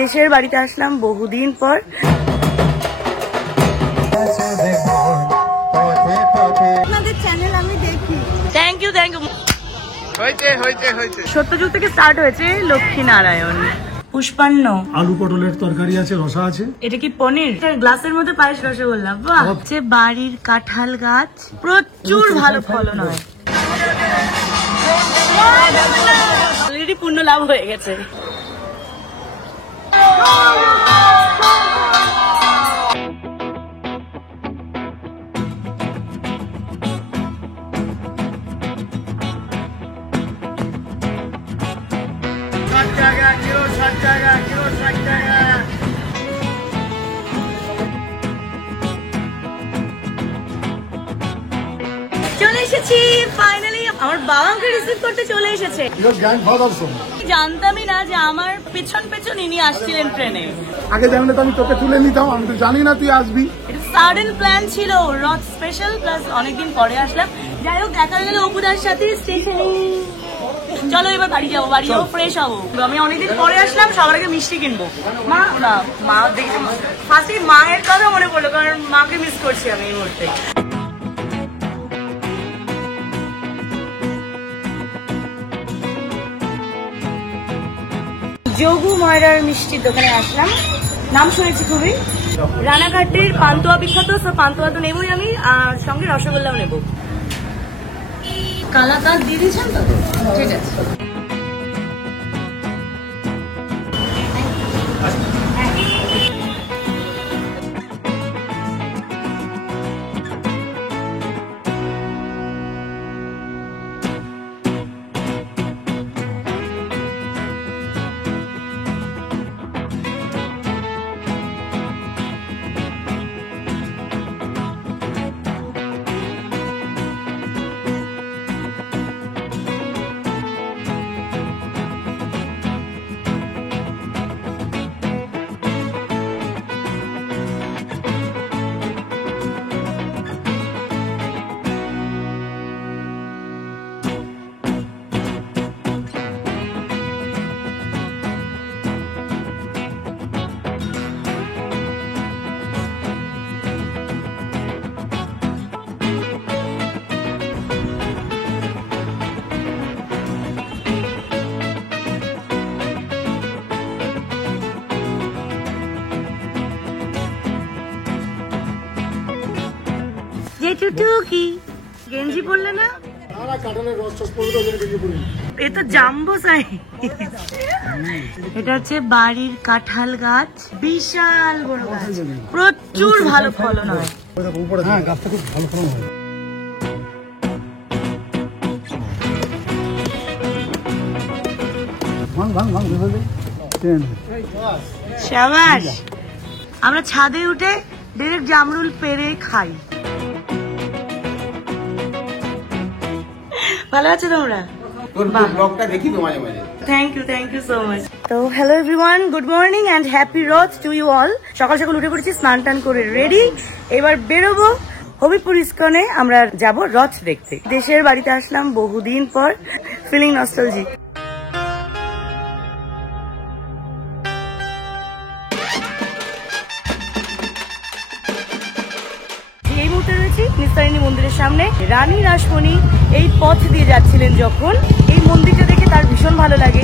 দেশের বাড়িতে আসলাম বহুদিন পর। আপনাদের চ্যানেল আমি দেখি। Thank you thank you. সত্যযুগ থেকে স্টার্ট হয়েছে লক্ষ্মীনারায়ণ। পুষ্পান্ন আলু পটলের তরকারি আছে, রসা আছে। এটা কি পনির? গ্লাসের মধ্যে পায়েস রসগোল্লা। বাহ! হচ্ছে বাড়ির কাঁঠাল গাছ, প্রচুর ভালো ফলন হয়। অলরেডি পূর্ণ লাভ হয়ে গেছে। চলে এসেছি ফাইনালি। আমার বাবাকে রিসিভ করতে চলে এসেছে। জানতামই না যে আমার পেছন পেছন ইনি আসছিলেন ট্রেনে। আগে জানলে তো আমি তোকে তুলে নিতাম, আমি তো জানি না তুই আসবি। সাডেন প্ল্যান ছিল, রথ স্পেশাল প্লাস অনেকদিন পরে আসলাম। যাই হোক, দেখা গেল অপুদার সাথে স্টেশনে। চলো এবার বাড়ি যাবো, বাড়ি যাবো, ফ্রেশ হবো। আমি অনেকদিন পরে আসলাম, সবার আগে মিষ্টি কিনবো। মা দেখে ফার্স্টে মায়ের কথা মনে পড়লো, কারণ মাকে মিস করছি আমি এই মুহূর্তে। যোগু ময়রার মিষ্টির দোকানে আসলাম। নাম শুনেছি খুবই, রানাঘাটের পান্তুয়া বিখ্যাত। পান্তুয়া তো নেবই আমি, আর সঙ্গে রসগোল্লাও নেবো। কালাকাঁদ দিয়ে দিয়েছেন তো? ঠিক আছে। কি গেঞ্জি পরলে না? এটা জাম্বো সাইজ। এটা হচ্ছে বাড়ির কাঁঠাল গাছ, বিশাল বড় গাছ, প্রচুর ভালো ফলন হয়। হ্যাঁ, গাছটা খুব ভালো ফলন হয়। শাবাশ। আমরা ছাদে উঠে ডাইরেক্ট জামরুল পেরে খাই। ভালো আছো তোমরা? Thank you so much. তো hello everyone, good morning and happy Rath to you all. সকাল সকাল উঠে পড়েছি, স্নান টান করে রেডি। এবার বেরোবো হবিপুর ইস্কনে, আমরা যাব রথ দেখতে। দেশের বাড়িতে আসলাম বহুদিন পর, ফিলিং নস্টালজিক। এই মুহূর্তে রয়েছি নিস্তারিণী মন্দিরের সামনে। রানী রাসমণি এই পথ দিয়ে যাচ্ছিলেন যখন, এই মন্দিরটা দেখে তার ভীষণ ভালো লাগে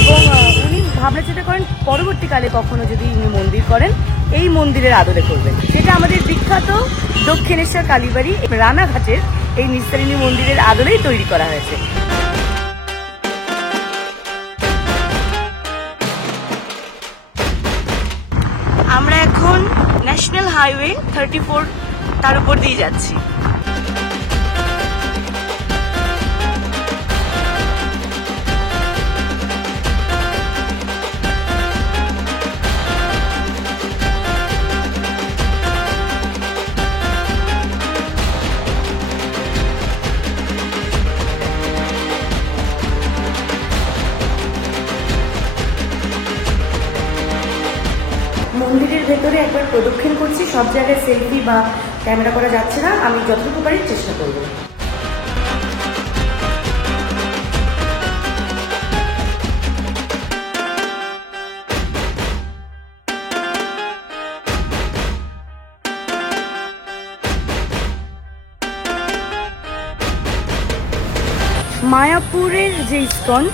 এবং উনি ভাবনা চিন্তা করেন পরবর্তীকালে কখনো যদি উনি মন্দির করেন এই মন্দিরের আদলে করবেন। যেটা আমাদের বিখ্যাত দক্ষিণেশ্বর কালীবাড়ি রানাঘাটের এই নিস্তারিণী মন্দিরের আদলেই তৈরি করা হয়েছে। আমরা এখন ন্যাশনাল হাইওয়ে 34 তার উপর দিয়ে যাচ্ছি। মন্দিরের ভেতরে একবার প্রদক্ষিণ করছি, সব জায়গায় সেলফি বা ক্যামেরা করা যাচ্ছে না, আমি যতটুকু পারি চেষ্টা করব। মায়াপুরের যে ইস্কন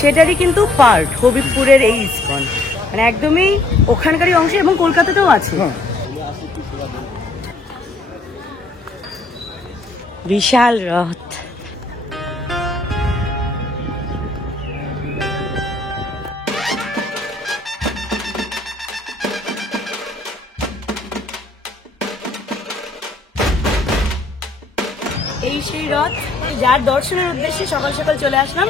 সেটারই কিন্তু পার্ট, হবিবপুরের এই ইস্কন মানে একদমই ওখানকারই অংশ, এবং কলকাতাতেও আছে। বিশাল রথ। এই সেই রথ যার দর্শনের উদ্দেশ্যে সকাল সকাল চলে আসলাম।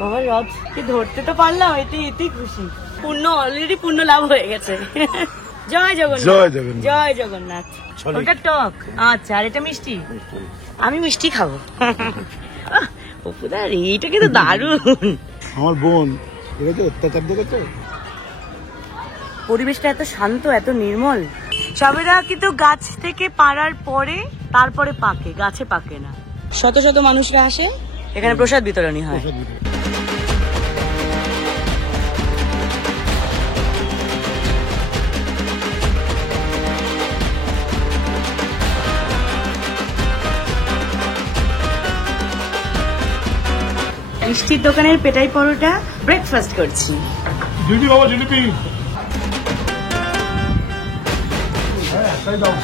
বাবা রথকে ধরতে তো পারলাম, এতেই খুশি। অলরেডি পূর্ণ লাভ হয়ে গেছে। জয় জগন্নাথ, জয় জগন্নাথ, জয় জগন্নাথ। ওটা টক, আচ্ছা, আর এটা মিষ্টি। আমি মিষ্টি খাবো। অপুদা এইটা কিন্তু দারুণ। আমার বোন অত্যাচার দেখেছো? পরিবেশটা এত শান্ত, এত নির্মল। সবেরা কিন্তু গাছ থেকে পাড়ার পরে তারপরে পাকে, গাছে পাকে না। শত শত মানুষরা আসে, এখানে প্রসাদ বিতরণী হয়। মিষ্টির দোকানের পেটাই পরোটা ব্রেকফাস্ট করছি। জিলিপি বাবা, জিলিপি দাও।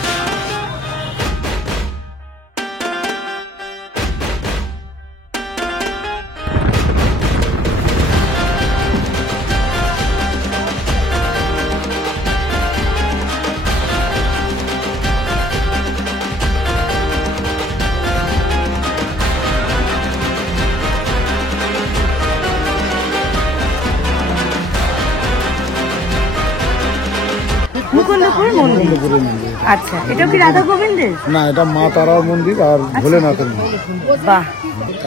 মুকুন্দপুর মন্দির। আচ্ছা, এটা কি রাধা গোবিন্দের? না, এটা মা তারার মন্দির আর ভোলেনাথের মন্দির। বাহ,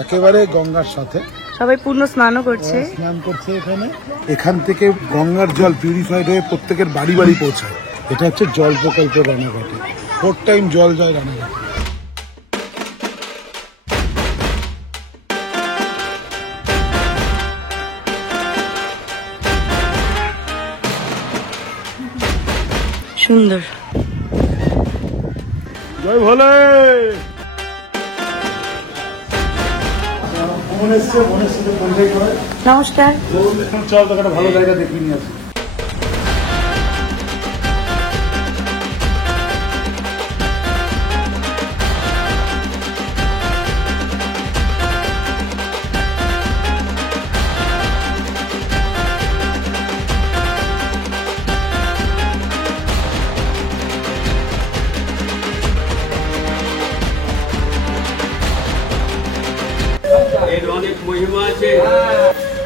একেবারে গঙ্গার সাথে। সবাই পূর্ণ স্নানও করছে। স্নান করছে এখানে। এখান থেকে গঙ্গার জল পিউরিফাইড হয়ে প্রত্যেকের বাড়ি বাড়ি পৌঁছায়। এটা হচ্ছে জল প্রকল্প রানাঘাটে। 4 টাইম জল যায় রানাঘাটে। সুন্দর। জয় ভোলে। নমস্কার। চল, তোকে একটা ভালো জায়গা দেখিয়ে নিয়ে আসি।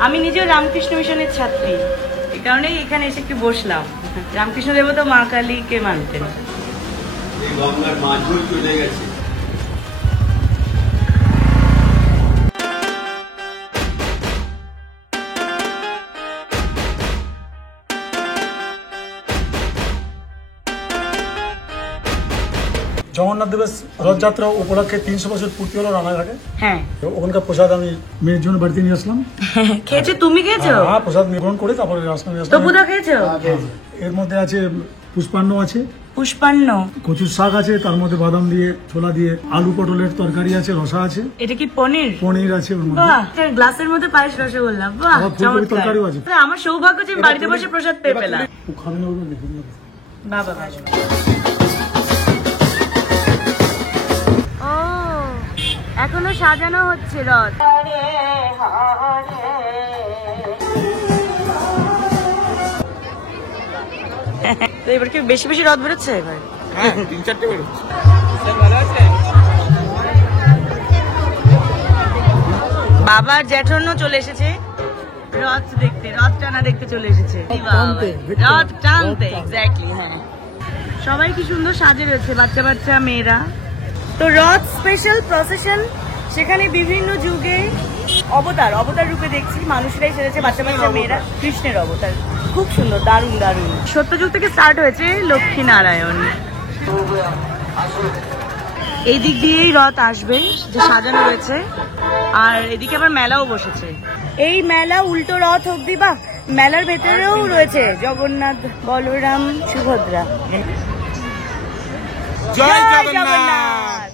আমি নিজেও রামকৃষ্ণ মিশনের ছাত্রী, এই কারণেই এখানে এসে একটু বসলাম। রামকৃষ্ণ দেব তো মা কালীকে মানতেন। গঙ্গার মাঝও চলে গেছে। জগন্নাথ দেবের রথযাত্রা উপলক্ষে 300 বছর পূর্তি হলো রানাঘাটে। হ্যাঁ, ওখানকার প্রসাদ আমি মেয়ের জন্য বাড়িতে নিয়ে আসলাম। খেয়েছো? তুমি খেয়েছো? হ্যাঁ, প্রসাদ গ্রহণ করে তারপরে আসলাম। তবুদা খেয়েছো? এর মধ্যে আছে পুষ্পান্ন আছে, পুষ্পান্ন, কচুর শাক আছে, তার মধ্যে বাদাম দিয়ে, ছোলা দিয়ে, আলু পটলের তরকারি আছে, রসা আছে। এটা কি পনির? পনির আছে ওর মধ্যে। বাহ, গ্লাসের মধ্যে পায়েস রসগোল্লা। বাহ, আবার ফুলকপি চমৎকার। তরকারিও আছে। আমার সৌভাগ্য যে আমি বাড়িতে বসে প্রসাদ পেয়ে পেলাম। খাবে না ওগুলো দেখুন। বাবা, ও এখনো সাজানো হচ্ছে রথ। তো এবার কি বেশি বেশি রথ বেরোচ্ছে এবার? হ্যাঁ, 3-4টে বেরোচ্ছে। বাবার জ্যাঠন্য চলে এসেছে রথ দেখতে, রথ টানা দেখতে চলে এসেছে। রথ টানতে, এক্স্যাক্টলি। হ্যাঁ, সবাই কি সুন্দর সাজে রয়েছে, বাচ্চা বাচ্চা মেয়েরা। তো রথ স্পেশাল প্রসেশন, সেখানে বিভিন্ন যুগে অবতার রূপে দেখছি মানুষরাই সেরেছে, বাচ্চা বাচ্চা মেয়েরা কৃষ্ণের অবতার। খুব সুন্দর, দারুণ দারুণ। সত্যযুগ থেকে স্টার্ট হয়েছে লক্ষ্মী নারায়ণ। এই দিক দিয়েই রথ আসবে, যে সাজানো রয়েছে, আর এদিকে আবার মেলাও বসেছে। এই মেলা উল্টো রথ অব্দি, বা মেলার ভেতরেও রয়েছে জগন্নাথ, বলরাম, সুভদ্রা। জয় জগন্নাথ।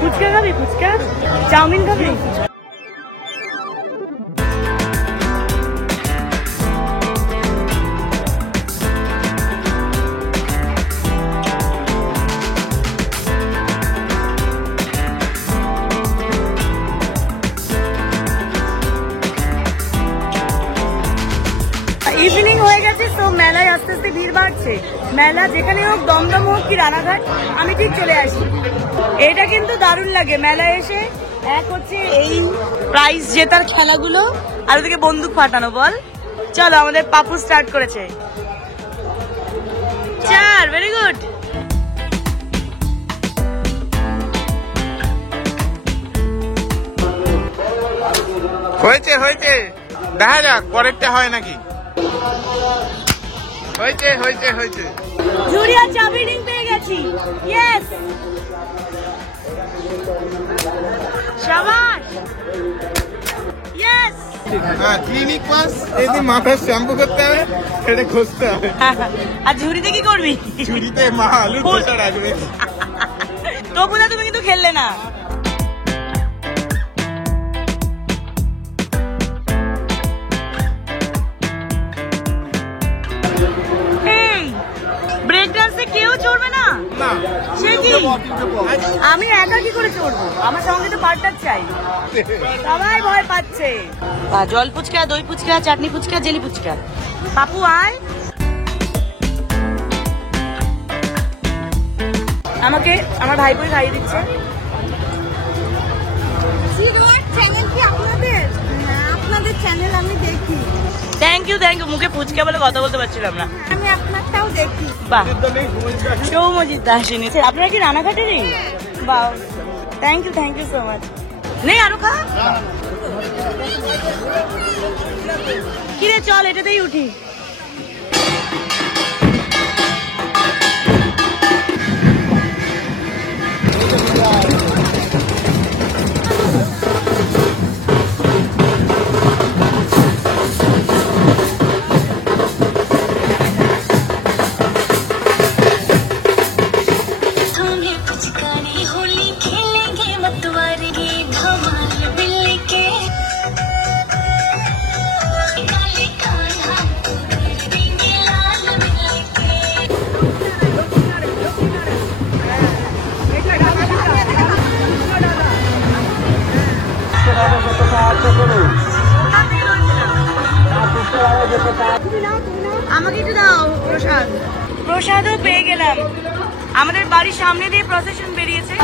ফুচকা খাবি? ফুচকা, চাউমিন খাবি? ইভিনিং হয়ে গেছে, তো মেলায় আস্তে আস্তে ভিড় বাড়ছে। মেলা যেখানে হোক, দমদম হোক কি রানাঘাট, আমি ঠিক চলে আসি। এটা কিন্তু দারুণ লাগে মেলায় এসে। এক হচ্ছে এই প্রাইজ জেতার খেলাগুলো, আর ওদিকে বন্দুক ফাটানো। বল, চলো আমাদের পাপু স্টার্ট করেছে। 4, ভেরি গুড। হয়েছে হয়েছে, দেখা যাক পরেরটা হয় নাকি। হয়েছে হয়েছে হয়েছে। জুরিয়া চাবি রিং পেয়ে গেছি। ইয়েস, শাবাশ, ইয়েস। হ্যাঁ, ক্লিনিক পাস। এই যে মাথায় শ্যাম্পু করতে হবে, এটা ঘষতে হবে। আর ঝুড়িতে কি করবি? চুরিতে মা আলু খোসা রাখবে। তবু না, তুমি কিন্তু খেললে না। ব্রেক ডান্সে কেউ চড়বে না? না, সে কি? আমি একা কি করে চড়বো? আমার সঙ্গে তো পার্টনার চাই। সবাই ভয় পাচ্ছে। জল ফুচকা, দই ফুচকা, চাটনি ফুচকা, জেলি ফুচকা। পাপু আয়। আমাকে আমার ভাইপোই খাইয়ে দিচ্ছে। চ্যানেল কি আপনাদের? হ্যাঁ, আপনাদের চ্যানেল আমি দেখি। Thank you, thank you. মুখে ফুচকা বলে কথা বলতে পারছিলাম না। আমি আপনারটাও দেখি। বাহ, সৌমজিৎ দাসিনী। আপনারা কি রানাঘাটেরই? বাহ, থ্যাংক ইউ সো মাচ। নেই আরো খা। কিরে চল, এটাতেই উঠি। আমাকে একটু দাও প্রসাদ। প্রসাদও পেয়ে গেলাম। আমাদের বাড়ির সামনে দিয়ে প্রসেশন বেরিয়েছে।